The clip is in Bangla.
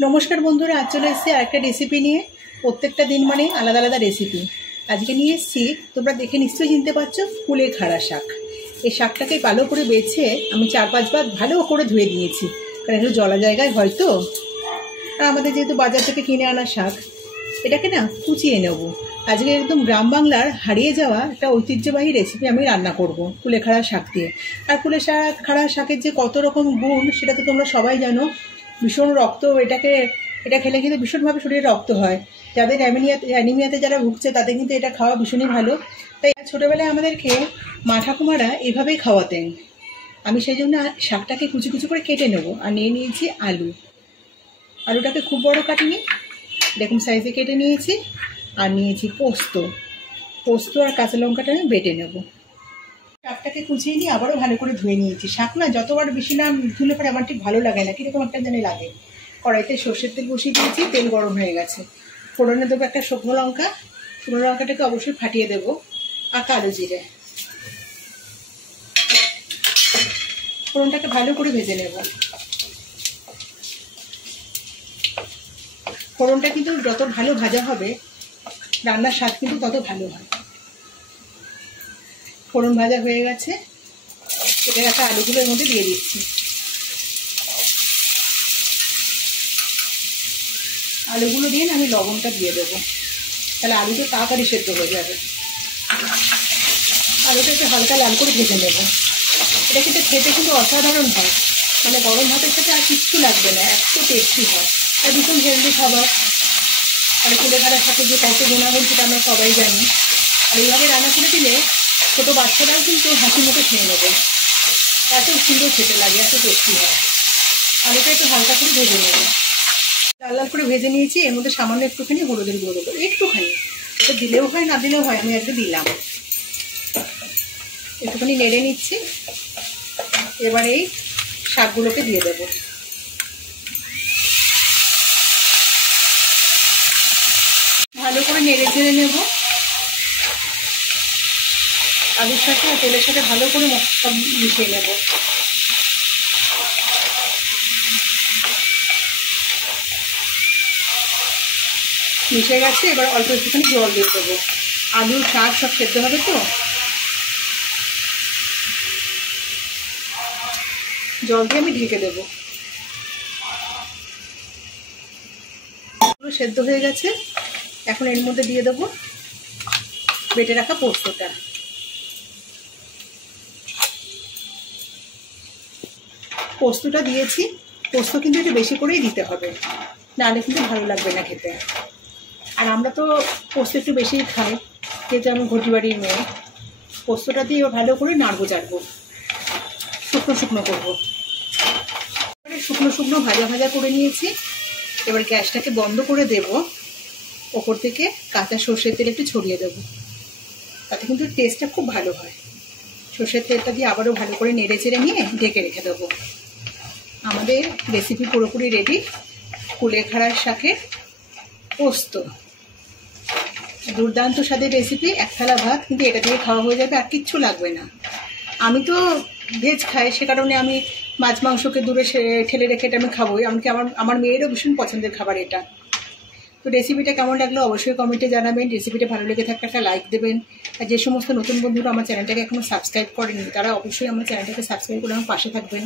नमस्कार बंधुरा आज चले एसेছি আরেকটা রেসিপি নিয়ে। প্রত্যেকটা দিন মানে আলাদা আলাদা রেসিপি। আজকে নিয়ে এসেছি, তোমরা দেখে নিশ্চয়ই চিনতে পারছো, কুলেখাড়া শাক। এই শাকটাকে ভালো করে বেছে আমি 4-5 বার ভালো করে ধুয়ে নিয়েছি, কারণ একটু জলা জায়গায় হয়তো। আর আমাদের যেহেতু বাজার থেকে কিনে আনা শাক, এটাকে না কুচিয়ে নেব। আজকে একদম গ্রাম বাংলার হারিয়ে যাওয়া একটা ঐতিহ্যবাহী রেসিপি আমি রান্না করব কুলেখাড়া শাক দিয়ে। আর কুলেখাড়া শাকের যে কত রকম গুণ সেটা তো তোমরা সবাই জানো। ভীষণ রক্ত, এটা খেলে কিন্তু ভীষণভাবে শরীরে রক্ত হয়। যাদের অ্যানিমিয়াতে যারা ভুগছে তাদের কিন্তু এটা খাওয়া ভীষণই ভালো। তাই ছোটোবেলায় আমাদেরকে মা ঠাকুমারা এভাবেই খাওয়াতেন। আমি সেই জন্য শাকটাকে কুচি কুচি করে কেটে নেব। আর নিয়ে নিয়েছি আলুটাকে খুব বড় কাটিনি, এরকম সাইজে কেটে নিয়েছি। আর নিয়েছি পোস্ত আর কাঁচা লঙ্কাটা আমি বেটে নেব। শাকটাকে কুচিয়ে নিয়ে আবারও ভালো করে ধুয়ে নিয়েছি। শাক না যতবার বেশি না ধুলে পরে আমার ঠিক ভালো লাগে না, কীরকম একটা জানি লাগে। কড়াইতে সর্ষের তেল বসিয়ে দিয়েছি, তেল গরম হয়ে গেছে। ফোড়নে দেবো একটা শুকনো লঙ্কাটাকে অবশ্যই ফাটিয়ে দেবো, আর কালো জিরে। ফোড়নটাকে ভালো করে ভেজে নেব। ফোড়নটা কিন্তু যত ভালো ভাজা হবে রান্নার স্বাদ কিন্তু তত ভালো হয়। ফোড়ন ভাজা হয়ে গেছে, এটা একটা আলুগুলোর মধ্যে দিয়ে দিচ্ছি। আলুগুলো দিয়ে আমি লবণটা দিয়ে দেবো, তাহলে আলুটা তাড়াতাড়ি সেদ্ধ হয়ে যাবে। আলুটা একটু হালকা লাল করে ভেজে নেব। এটা কিন্তু খেতে কিন্তু অসাধারণ হয়, মানে গরম ভাতের সাথে আর কিচ্ছু লাগবে না, এত টেস্টি হয়। আর ভীষণ হেলদি খাবার। আর কুলেখাড়ার সাথে যে কত গুণাগুণ সেটা আমরা সবাই জানি। আর এইভাবে রান্না করে দিলে ছোটো বাচ্চারাও কিন্তু হাসি মুখে খেয়ে নেবে, এত সুন্দর খেতে লাগে, এত টেস্টি হয়। আলুটা একটু হালকা করে ভেজে নেব। লাল লাল করে ভেজে নিয়েছি। এর মধ্যে সামান্য একটুখানি হলুদের গুঁড়ো দেবো, একটুখানি। এটা দিলেও হয় না দিলেও হয়, আমি একটু দিলাম। একটুখানি নেড়ে নিচ্ছি। এবার এই শাকগুলোকে দিয়ে দেবো। ভালো করে নেড়ে চেড়ে নেব। আলুর সাথে আর তেলের সাথে ভালো করে সব মিশিয়ে নেব। মিশে গেছে, এবার অল্প একটুখানি জল দিয়ে দেবো। আলু শাক সব সেদ্ধ হবে তো, জল দিয়ে আমি ঢেকে দেবো। সেদ্ধ হয়ে গেছে, এখন এর মধ্যে দিয়ে দেবো বেটে রাখা পোস্তটা। পোস্তটা দিয়েছি। পোস্ত কিন্তু একটু বেশি করেই দিতে হবে, নাহলে কিন্তু ভালো লাগবে না খেতে। আর আমরা তো পোস্ত একটু বেশিই খাই, যেহেতু আমি ঘটি বাড়ির মেয়ে। পোস্তটা দিয়ে ভালো করে নাড়বো চাড়বো, শুকনো করবো। শুকনো ভাজা করে নিয়েছি। এবার গ্যাসটাকে বন্ধ করে দেব। ওপর থেকে কাঁচা সর্ষের তেল একটু ছড়িয়ে দেবো, তাতে কিন্তু টেস্টটা খুব ভালো হয়। সর্ষের তেলটা দিয়ে আবারও ভালো করে নেড়ে চেড়ে নিয়ে ঢেকে রেখে দেবো। আমাদের রেসিপি পুরোপুরি রেডি, কুলেখাড়ার শাকের পোস্ত। দুর্দান্ত স্বাদের রেসিপি। এক থালা ভাত কিন্তু এটা দিয়ে খাওয়া হয়ে যাবে, আর কিচ্ছু লাগবে না। আমি তো ভেজ খাই, সে কারণে আমি মাছ মাংসকে দূরে ঠেলে রেখে এটা আমি খাবোই। এমনকি আমার মেয়েরও ভীষণ পছন্দের খাবার এটা। তো রেসিপিটা কেমন লাগলো অবশ্যই কমেন্টে জানাবেন। রেসিপিটা ভালো লেগে থাকলে একটা লাইক দেবেন। আর যে সমস্ত নতুন বন্ধুরা আমার চ্যানেলটাকে এখনও সাবস্ক্রাইব করেনি, তারা অবশ্যই আমার চ্যানেলটাকে সাবস্ক্রাইব করে আমার পাশে থাকবেন।